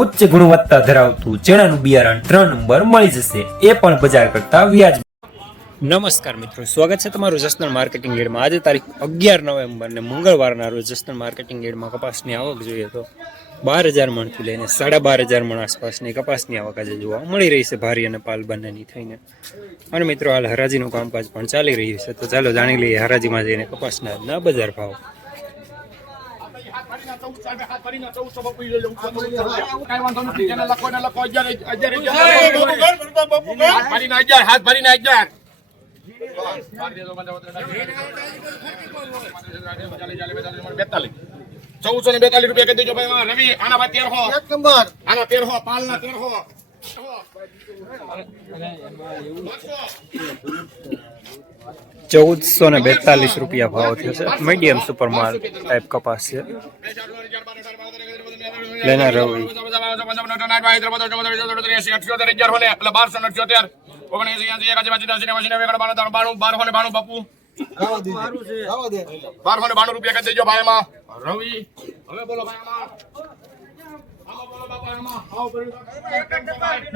ઉચ્ચ ગુણવત્તા ધરાવતું ચણાનું બિયારણ ત્રણ નંબર મળી જશે. એ પણ બજાર કરતા વ્યાજ નમસ્કાર મિત્રો, સ્વાગત છે તમારું જસનલ માર્કેટિંગ એડમાં. આજે તારીખ અગિયાર નવેમ્બર ને મંગળવારના રોજ જસનલ માર્કેટિંગ એડમાં કપાસની આવક જોઈએ તો બાર હજાર મણથી લઈને સાડા બાર હજાર મણ આસપાસની કપાસની આવક આજે જોવા મળી રહી છે, ભારી અને પાલ બંનેની થઈને. અને મિત્રો, હાલ હરાજીનું કામકાજ પણ ચાલી રહ્યું છે. તો ચાલો જાણી લઈએ હરાજીમાં જઈને કપાસના આજના બજાર ભાવ. હાથ ભરીને અગિયાર ચૌદસો ને બેતાલીસ રૂપિયા કહી દેજો ભાઈ. રવિ આના બાદ તેર હો. એક આના તેર હો પાલ ના તેર હો. ચૌદસો ને બેતાલીસ રૂપિયા ભાવ થયો છે. મીડિયમ સુપર માલ ટાઈપ કપાસ છે. લેના રવિ. બારસો ને બાણું રૂપિયા કરી દેજો ભાઈ રવિ. હવે બોલો ભાઈ એમાં આમાં બોલો બાપા એમાં આવો કરી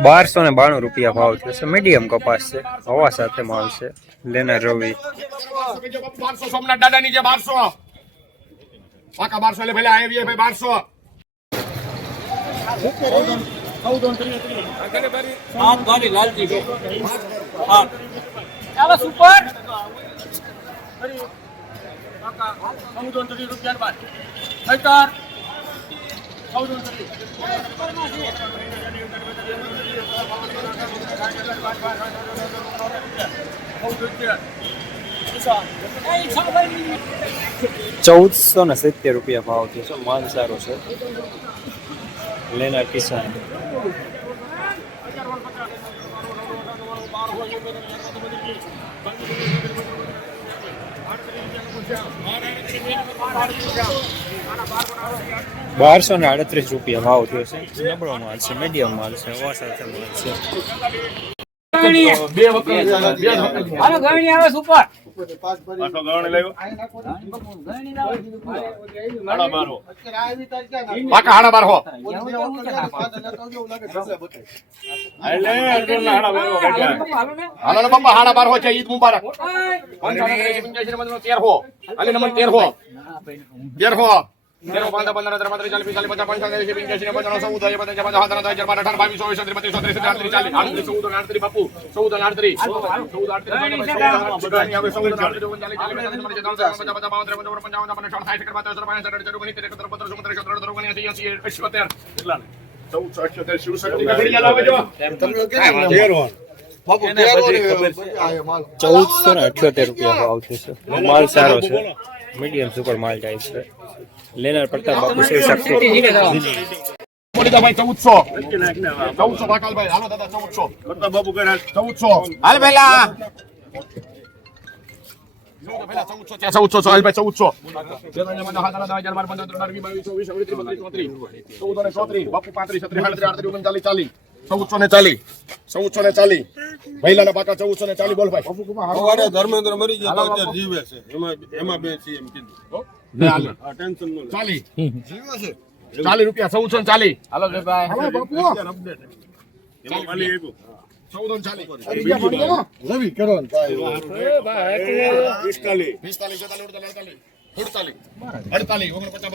બારસો ને બાણું રૂપિયા ભાવ થશે મીડિયમ કપાસ છે. હવા સાથે માલ છે. લેના રવિ. સોમનાથ દાદા ની જે બારસો. પાકા બારસો એટલે પેલા આવી ભાઈ બારસો. ચૌદસો ને સિત્તેર રૂપિયા ભાવ છે. માલ સારો છે. લેનાર કિસાન. બારસો ને આડત્રીસ રૂપિયા ભાવ થયો છે નબળો માલ છે મીડિયમ માલ છે હવા સાથે માલ છે બે હાડા બાર હો છે ઈદ મુબારક તેર હો તેર હો તેર હો પંદર હજાર પાંત્રીસ ચાલીસ પિસ્તાલીસ પચાસ પંચાવન ત્રેસી પંચ્યાસી ને ચૌદ હજાર પચાસ પચાસ સત્તર હજાર બાર અઢાર બાવીસ ચોવીસ ત્રીસ બત્રીસ ચોત્રીસ આડત્રીસ ચાલીસ આડત્રીસ ચૌદ આડત્રીસ બાપુ ચૌદ અને આડત્રીસ ચૌદ આડત્રીસ ચૌદ આડત્રીસ ઓગણચાલીસ ચાલીસ પચાસ પચાસ પચાસ બાવન ત્રેપન ચોપન પંચાવન છપ્પન સાઠ સાઠ એકર બાર ત્રેસઠ પાંસઠ ઓગણીસ ત્રેસઠ બત્રીસ ઓગણત્રીસ સત્તર અઢાર ઓગણીસ એંસી એંસી અઠ્યોતેર કેટલા ને ચૌદસો અઠ્યોતેર શિવશક્તિ લાવે જો તમને ને. ચૌદસો અઠ્યોતેર રૂપિયા માલ સારો છે મીડિયમ સુપર માલ જાય છે લેનાર પ્રતાપ બાપુ શિવશક્તિ બોલી દો ભાઈ ચૌદસો ચૌદસો ભાઈ હાલો દાદા ચૌદસો ચૌદસો હાલ પેલા ચૌદસો હાલ ભાઈ ચૌદસો ચૌદસો ને ચાલી ચૌદસો ને ચાલી મહિલાના પાકા ચૌદસો ને ચાલી બોલ ભાઈ ધર્મેન્દ્ર મરી ગયા જીવે છે એમાં એમાં બે છે એમ કીધું ટેન્શન ન લે ચાલી ચાલી રૂપિયા ચૌદસો ને ચાલી હાલો ભાઈ update છે. એમાં ખાલી ચાલી રવિ કરો અડતાલીસ, ઓગણપચાસ,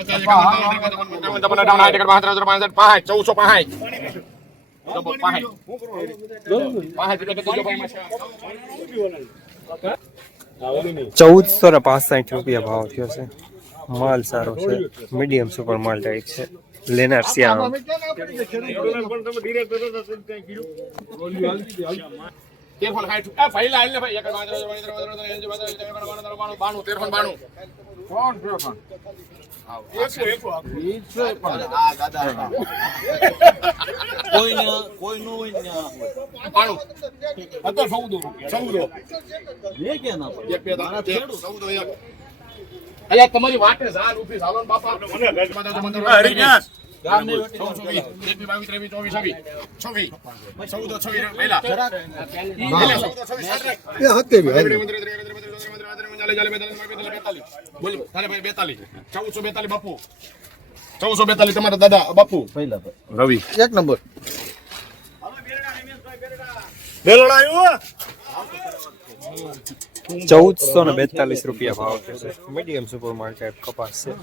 પચાસ, ચૌદસો પાંસઠ. ડબલ પાંચ. ચૌદસો ને પાસઠ રૂપિયા ભાવ થયો છે. માલ સારો છે. મીડિયમ સુપર માલ ટાઈપ છે. લેનાર શ્યામ પણ? તમે direct તરત જ કંઈ કીધું. તેરસો ને સાઠ. આ ભાઈ લાઈન લે ભાઈ, એક બાણું, ત્રેપન, બાણું, એક, ચૌદો, તમારી વાત ને ને બાપા. ચૌદસો બેતાલીસ. બાપુ ચૌદસો બેતાલીસ તમારા દાદા બાપુ રવિ એક નંબર ચૌદસો ને બેતાલીસ રૂપિયા ભાવ છે મીડિયમ સુપર માર્કેટ કપાસ છે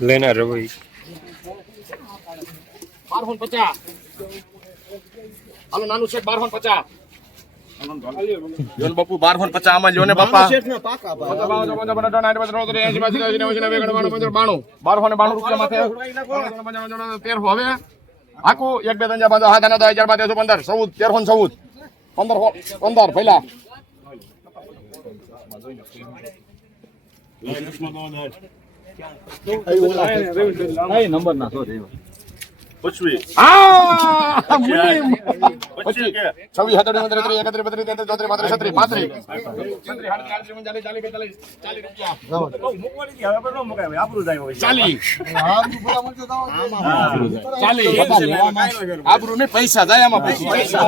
લેનાર રવઈ બારસો ને પચાસ હાલો નાનું છે બારસો ને પચાસ બાપુ બારસો ને પચાસ આમાં લ્યો ને બાપા બારસો ને બાણું રૂપિયા માથે તેરસો હવે આખું એક બે ત્રણ નવ દસ અગિયાર બાર તેરસો પંદર ચૌદ તેરસો ને ચૌદ પંદર પંદર પહેલા હા, મુલીમ. પછી છવ્વીસ છત્રીસ, આડત્રીસ, આડત્રીસ, ચાલીસ, ચાલીસ, બેતાલીસ, ચાલીસ રૂપિયા. ચાલીસ. ચાલીસ. આબરૂ નહીં, પૈસા જાય આમાં પછી. પૈસા.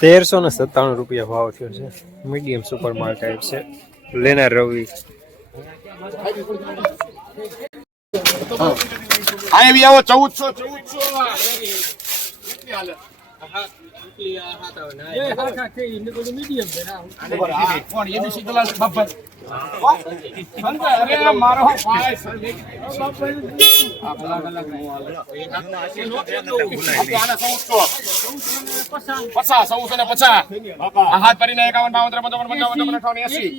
તેરસો ને સત્તાણું રૂપિયા ભાવ થયો છે. મીડિયમ સુપર માર્કેટ છે. લેનાર રવિ. આ એવી આવો ચૌદસો ચૌદસો એકાવન બાવન ત્રેપન ચોપન એસી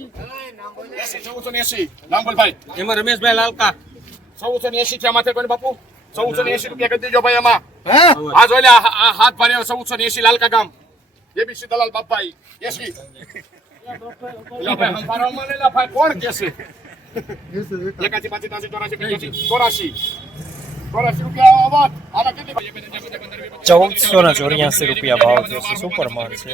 એસી ને એસી લાંબોલભાઈ એમાં રમેશભાઈ લાલકા. ચૌદસો ને એસી છે આમાંથી બાપુ? ચૌદસો ને એસી રૂપિયા કરી દેજો ભાઈ એમાં. આ જોઈ લે આ- આ હાથ ભારે ચૌદસો ને એસી લાલકા ગામ એબીસી દલાલ બાપાઈ એસી ચૌદસો ને ચોર્યાસી રૂપિયા ભાવ થયો છે સુપર માલ છે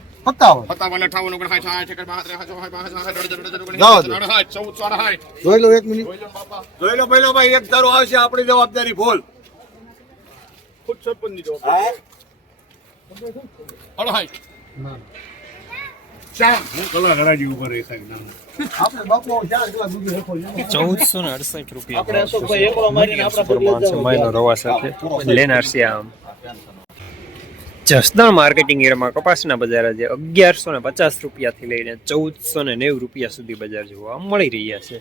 અડસઠ જાઓ ઓગણસિત્તેર, દે. અડસઠ, ચૌદસો અડસઠ. જોઈ લો એક જોઈ લો ને બાપા. જોઈ લો પહેલો ભાઈ એક ધારો આવશે આપણી જવાબદારી હેઠો છે. ચૌદસો ને અડસઠ રૂપિયા. ભાવ છે. મીડિયમ જસદણ માર્કેટિંગ એરિયામાં કપાસના બજાર આજે અગિયારસો ને પચાસ રૂપિયાથી લઈને ચૌદસો ને નેવું રૂપિયા સુધી બજાર જોવા મળી રહ્યા છે.